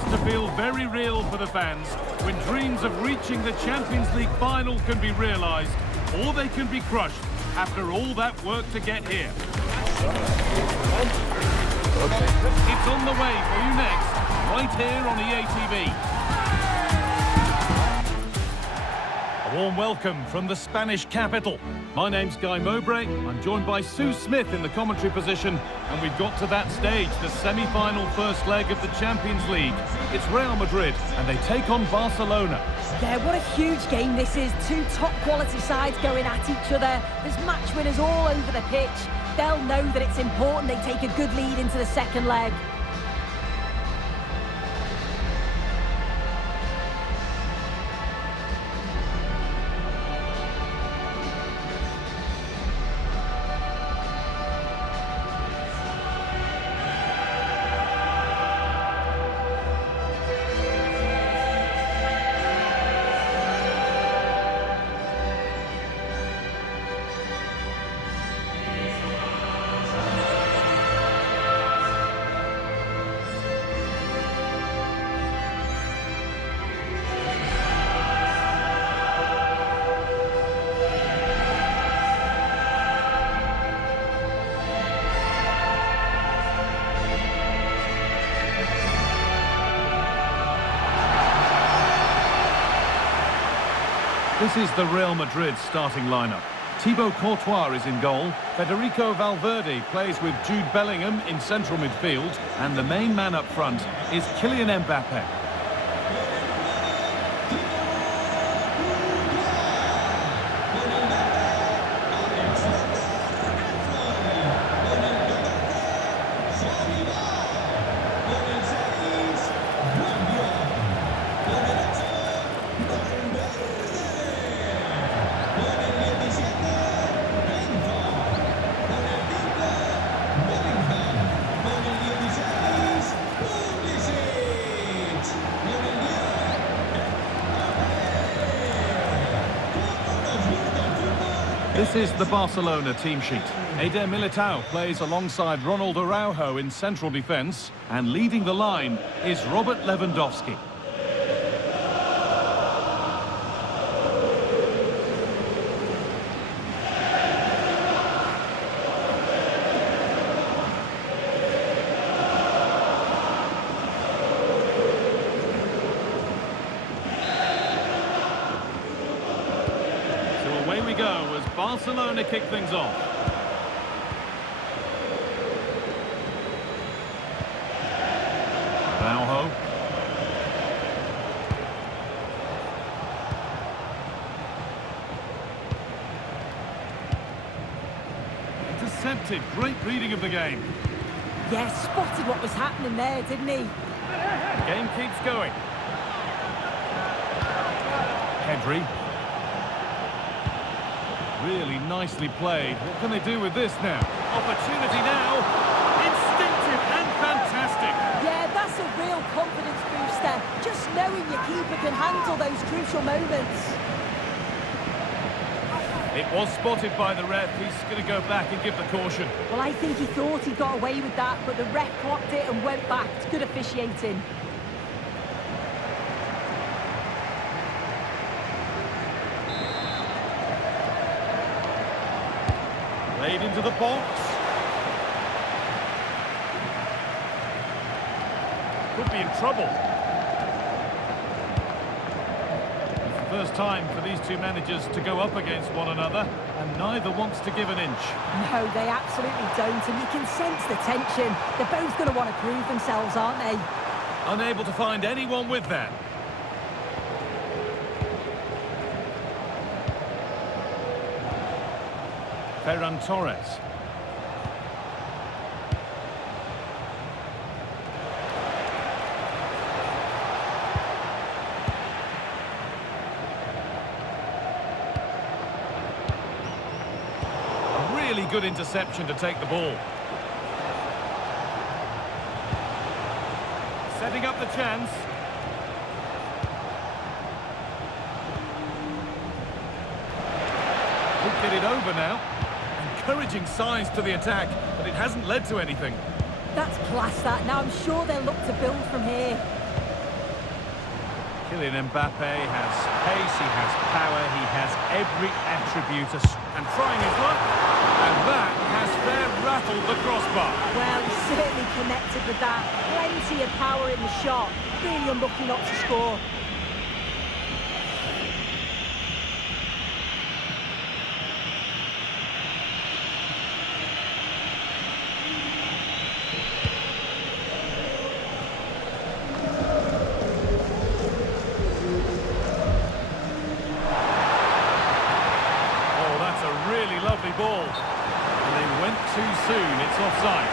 starts to feel very real for the fans when dreams of reaching the Champions League final can be realised, or they can be crushed after all that work to get here. It's on the way for you next, right here on EA TV. A warm welcome from the Spanish capital. My name's Guy Mowbray. I'm joined by Sue Smith in the commentary position, and we've got to that stage, the semi-final first leg of the Champions League. It's Real Madrid, and they take on Barcelona. Yeah, what a huge game this is. Two top-quality sides going at each other. There's match winners all over the pitch. They'll know that it's important they take a good lead into the second leg. This is the Real Madrid starting lineup. Thibaut Courtois is in goal. Federico Valverde plays with Jude Bellingham in central midfield. And the main man up front is Kylian Mbappe. This is the Barcelona team sheet. Eder Militao plays alongside Ronald Araujo in central defence, and leading the line is Robert Lewandowski. Away we go as Barcelona kick things off. Araujo. Intercepted. Great reading of the game. Yeah, spotted what was happening there, didn't he? Game keeps going. Pedri. Really nicely played. What can they do with this now? Opportunity now. Instinctive and fantastic. Yeah, that's a real confidence booster. Just knowing your keeper can handle those crucial moments. It was spotted by the ref. He's going to go back and give the caution. Well, I think he thought he got away with that, but the ref clocked it and went back. It's good officiating. Played into the box. Could be in trouble. It's the first time for these two managers to go up against one another, and neither wants to give an inch. No, they absolutely don't, and you can sense the tension. They're both going to want to prove themselves, aren't they? Unable to find anyone with that. Ferran Torres. A really good interception to take the ball. Setting up the chance. Could get it over now. Encouraging signs to the attack, but it hasn't led to anything. That's class, that. Now I'm sure they'll look to build from here. Kylian Mbappe has pace, he has power, he has every attribute, and trying his luck, and that has fair rattled the crossbar. Well, he certainly connected with that. Plenty of power in the shot. Really unlucky not to score. Really lovely ball. And they went too soon. It's offside.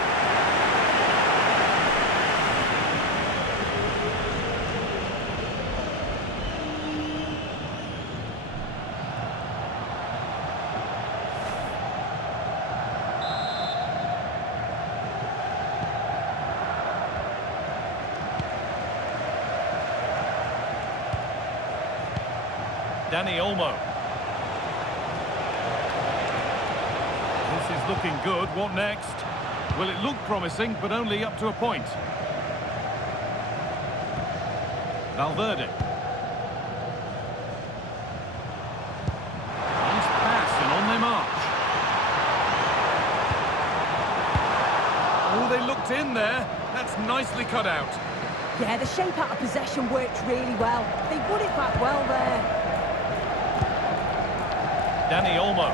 Dani Olmo. This is looking good. What next? Well, it looked promising, but only up to a point. Valverde. Nice pass, and on they march. Oh, they looked in there. That's nicely cut out. Yeah, the shape out of possession worked really well. They put it back well there. Dani Olmo.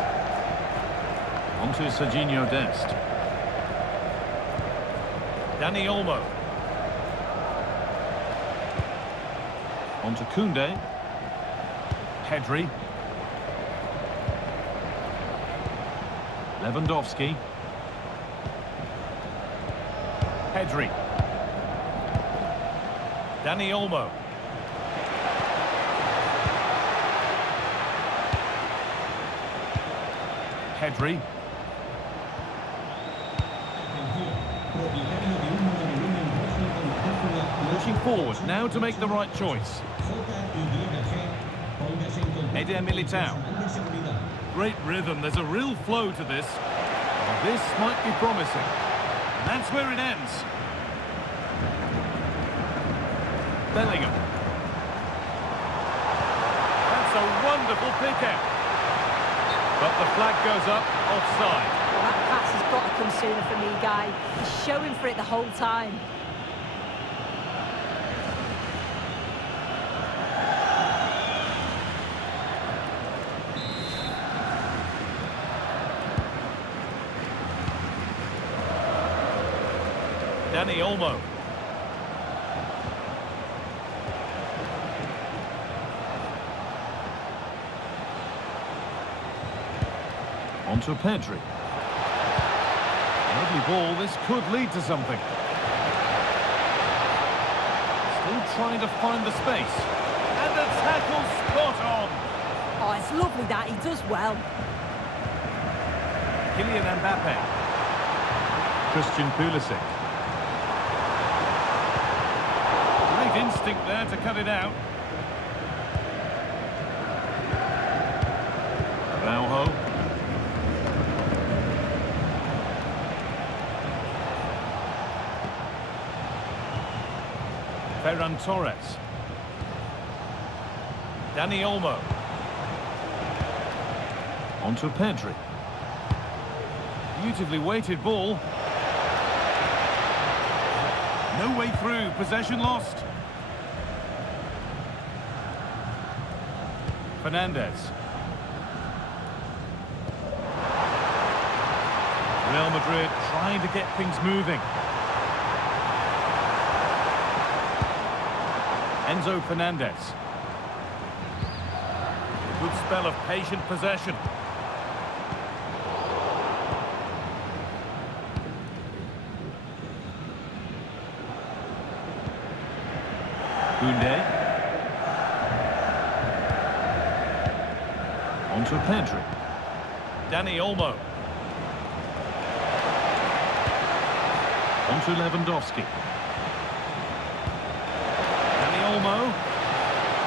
Onto Serginho Dest. Dani Olmo. Onto Koundé. Pedri. Lewandowski. Pedri. Dani Olmo. Pedri. Pushing forward now to make the right choice. Eder Militao. Great rhythm, there's a real flow to this. Well, this might be promising. And that's where it ends. Bellingham. That's a wonderful pick out. But the flag goes up, offside. Well, that pass has got to come sooner for me, Guy. He's showing for it the whole time. Dani Olmo. Onto Pedri. Lovely ball, this could lead to something. Still trying to find the space. And the tackle spot on. Oh, it's lovely that, he does well. Kylian Mbappe. Christian Pulisic. Great instinct there to cut it out. Araujo. Ferran Torres. Dani Olmo. Onto Pedri. Beautifully weighted ball. No way through, possession lost. Fernandez. Real Madrid trying to get things moving. Enzo Fernandez. Good spell of patient possession. Koundé. Onto Pedri. Dani Olmo. Onto Lewandowski. Olmo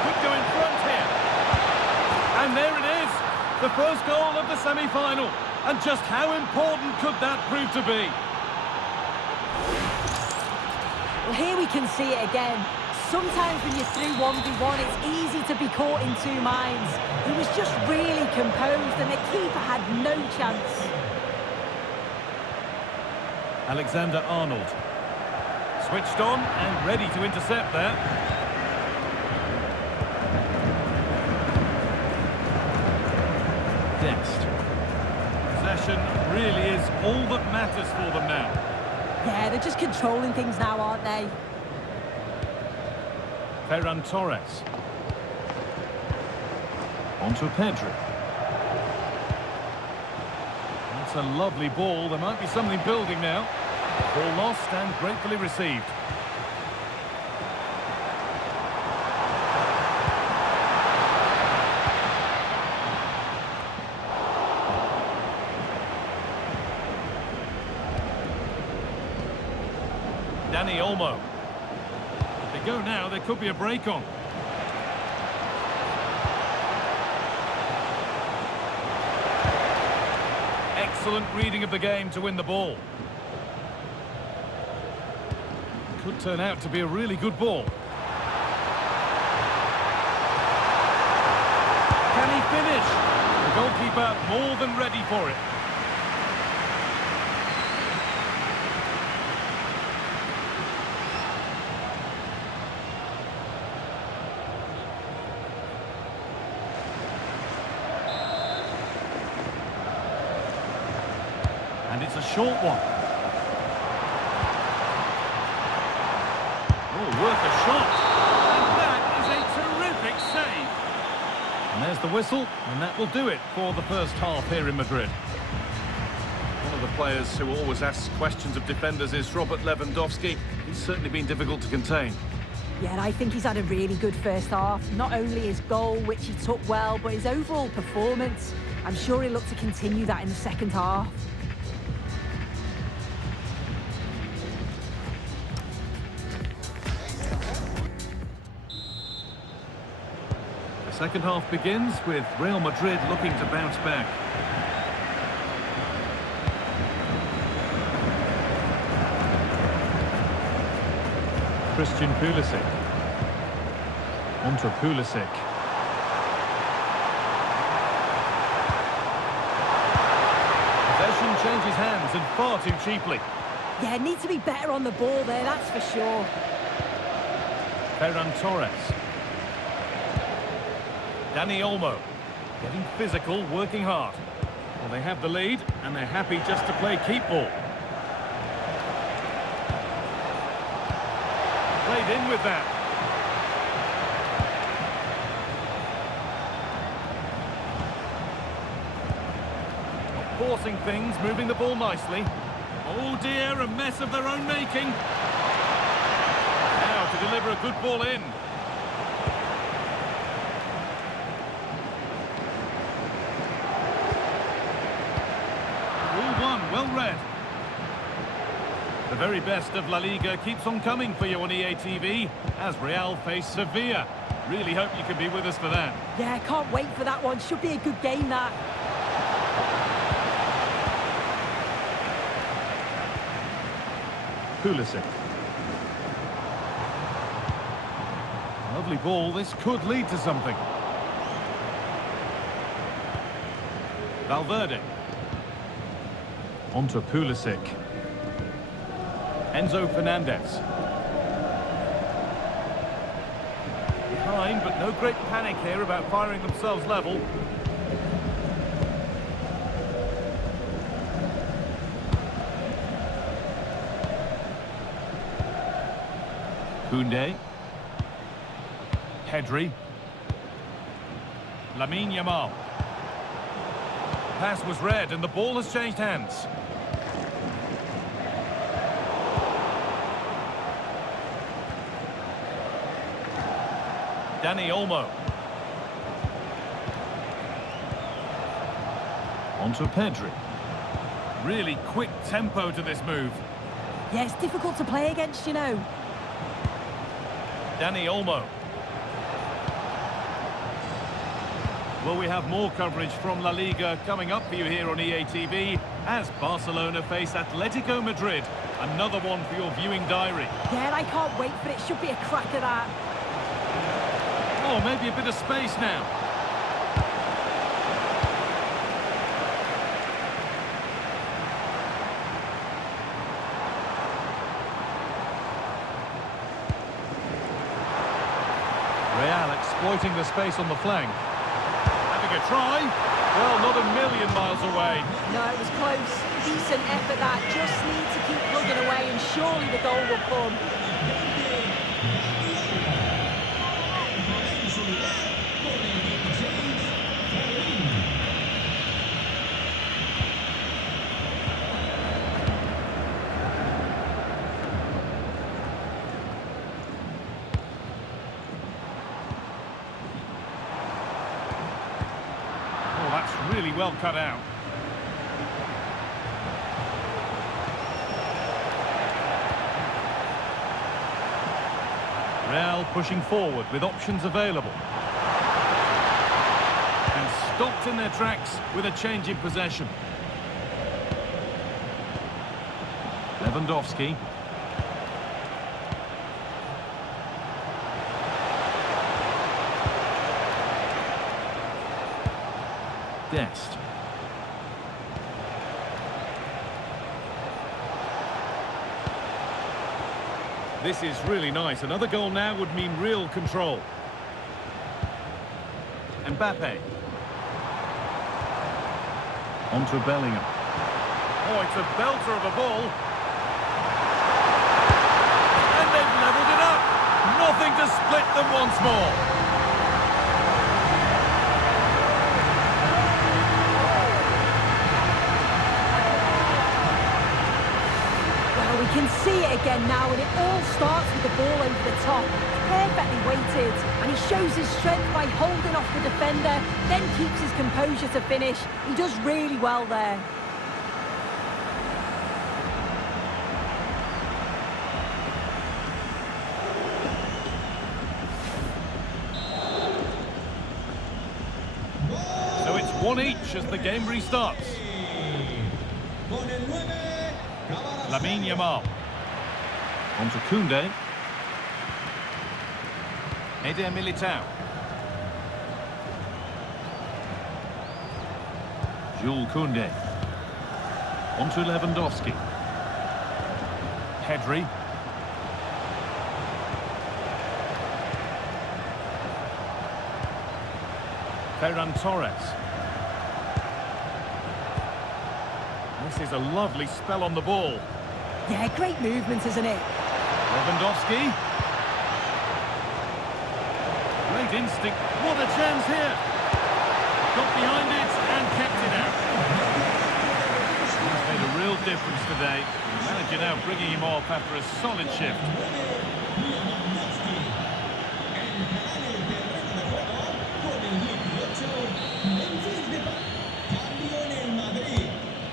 could go in front here. And there it is, the first goal of the semi-final. And just how important could that prove to be? Well, here we can see it again. sometimes when you're through 1v1, it's easy to be caught in two minds. He was just really composed and the keeper had no chance. Alexander-Arnold. Switched on and ready to intercept there. Dest. Possession really is all that matters for them now. Yeah, they're just controlling things now, aren't they? Ferran Torres. Onto Pedri. That's a lovely ball. There might be something building now. Ball lost and gratefully received. Dani Olmo. If they go now, there could be a break on. Excellent reading of the game to win the ball. Could turn out to be a really good ball. Can he finish? The goalkeeper more than ready for it. And it's a short one. Oh, worth a shot. And that is a terrific save. And there's the whistle, and that will do it for the first half here in Madrid. One of the players who always asks questions of defenders is Robert Lewandowski. He's certainly been difficult to contain. Yeah, and I think he's had a really good first half. Not only his goal, which he took well, but his overall performance. I'm sure he'll look to continue that in the second half. The second half begins with Real Madrid looking to bounce back. Christian Pulisic. Onto Pulisic. Possession changes hands and far too cheaply. Yeah, need to be better on the ball there, that's for sure. Ferran Torres. Dani Olmo. Getting physical, working hard. Well, they have the lead and they're happy just to play keep ball. Played in with that. Forcing things, moving the ball nicely. Oh dear, a mess of their own making. Now to deliver a good ball in. All one, well read. The very best of La Liga keeps on coming for you on EA TV as Real face Sevilla. Really hope you can be with us for that. Yeah, can't wait for that one. Should be a good game, that. Pulisic. Lovely ball. This could lead to something. Valverde. Onto Pulisic. Enzo Fernandez. Behind, but no great panic here about firing themselves level. Koundé. Pedri. Lamine Yamal. Pass was read and the ball has changed hands. Dani Olmo. Onto Pedri. Really quick tempo to this move. Yeah, it's difficult to play against, you know. Dani Olmo. Well, we have more coverage from La Liga coming up for you here on EA TV. As Barcelona face Atletico Madrid, another one for your viewing diary. Yeah, I can't wait for it. Should be a cracker, that. Oh, maybe a bit of space now. Real exploiting the space on the flank. Having a try. Well, not a million miles away. No, it was close. Decent effort, that. Just need to keep plugging away and surely the goal will come. Really well cut out. Real pushing forward with options available. And stopped in their tracks with a change in possession. Lewandowski. Dest. This is really nice. Another goal now would mean real control. Mbappe. On to Bellingham. Oh, it's a belter of a ball. And they've levelled it up. Nothing to split them once more. We can see it again now, and it all starts with the ball over the top. Perfectly weighted, and he shows his strength by holding off the defender, then keeps his composure to finish. He does really well there. So it's 1 each as the game restarts. Lamine Yamal. On to Koundé. Eder Militao. Jules Koundé. On to Lewandowski. Pedri. Ferran Torres. This is a lovely spell on the ball. Yeah, great movement, isn't it? Lewandowski. Great instinct. What a chance here. Got behind it and kept it out. He's made a real difference today. The manager now bringing him off after a solid shift.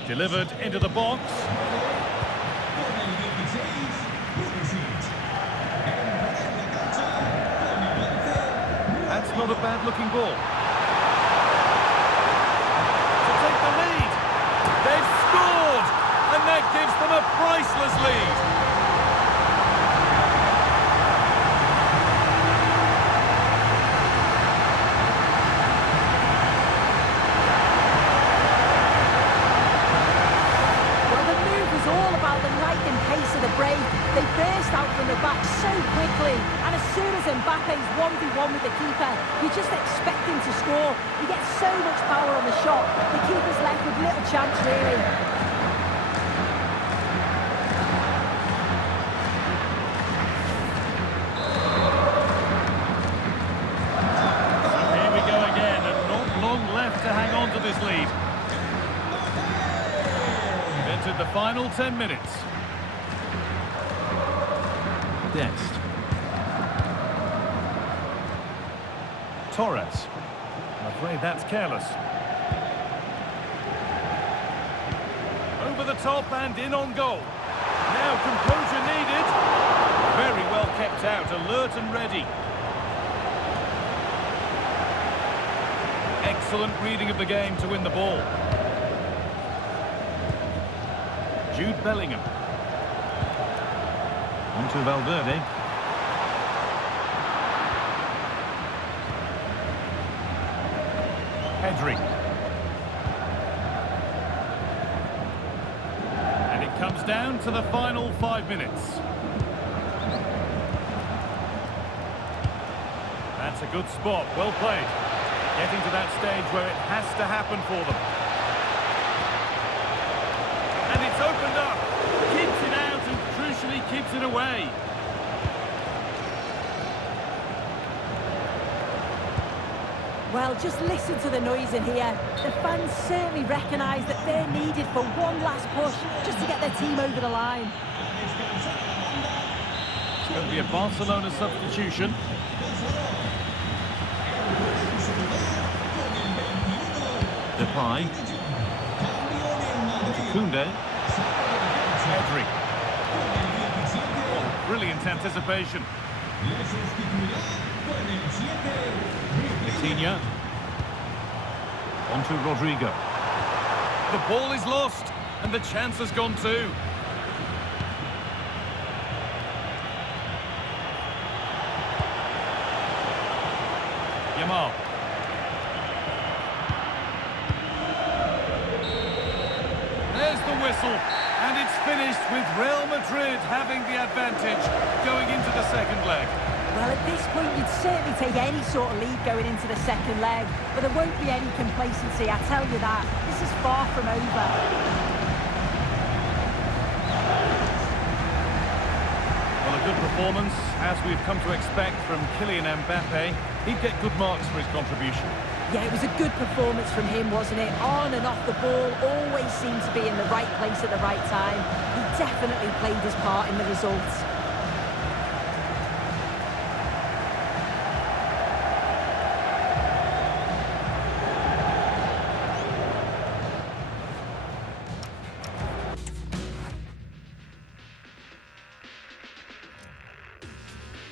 Delivered into the box. That's not a bad-looking ball. To take the lead. They've scored! And that gives them a priceless lead. Break. They burst out from the back so quickly, and as soon as Mbappe's 1v1 with the keeper, you just expect him to score. He gets so much power on the shot, the keeper's left with little chance really. So here we go again, and not long left to hang on to this lead. Entered the final 10 minutes. Dest. Torres. I'm afraid that's careless. Over the top and in on goal. Now composure needed. Very well kept out, alert and ready. Excellent reading of the game to win the ball. Jude Bellingham. On to Valverde. Pedri. And it comes down to the final 5 minutes. That's a good spot, well played. Getting to that stage where it has to happen for them. And it's opened up. Keeps it out and crucially keeps it away. Well, just listen to the noise in here. The fans certainly recognise that they're needed for one last push just to get their team over the line. It's going to be a Barcelona substitution. Depay. Koundé. Pedri. Oh, brilliant anticipation. Coutinho. On to Rodrigo. The ball is lost, and the chance has gone too. Yamal. There's the whistle, and it's finished with Real Madrid having the advantage going into the second leg. Well, at this point, you'd certainly take any sort of lead going into the second leg, but there won't be any complacency, I tell you that. This is far from over. Well, a good performance, as we've come to expect from Kylian Mbappe. He'd get good marks for his contribution. Yeah, it was a good performance from him, wasn't it? On and off the ball, always seemed to be in the right place at the right time. He definitely played his part in the results.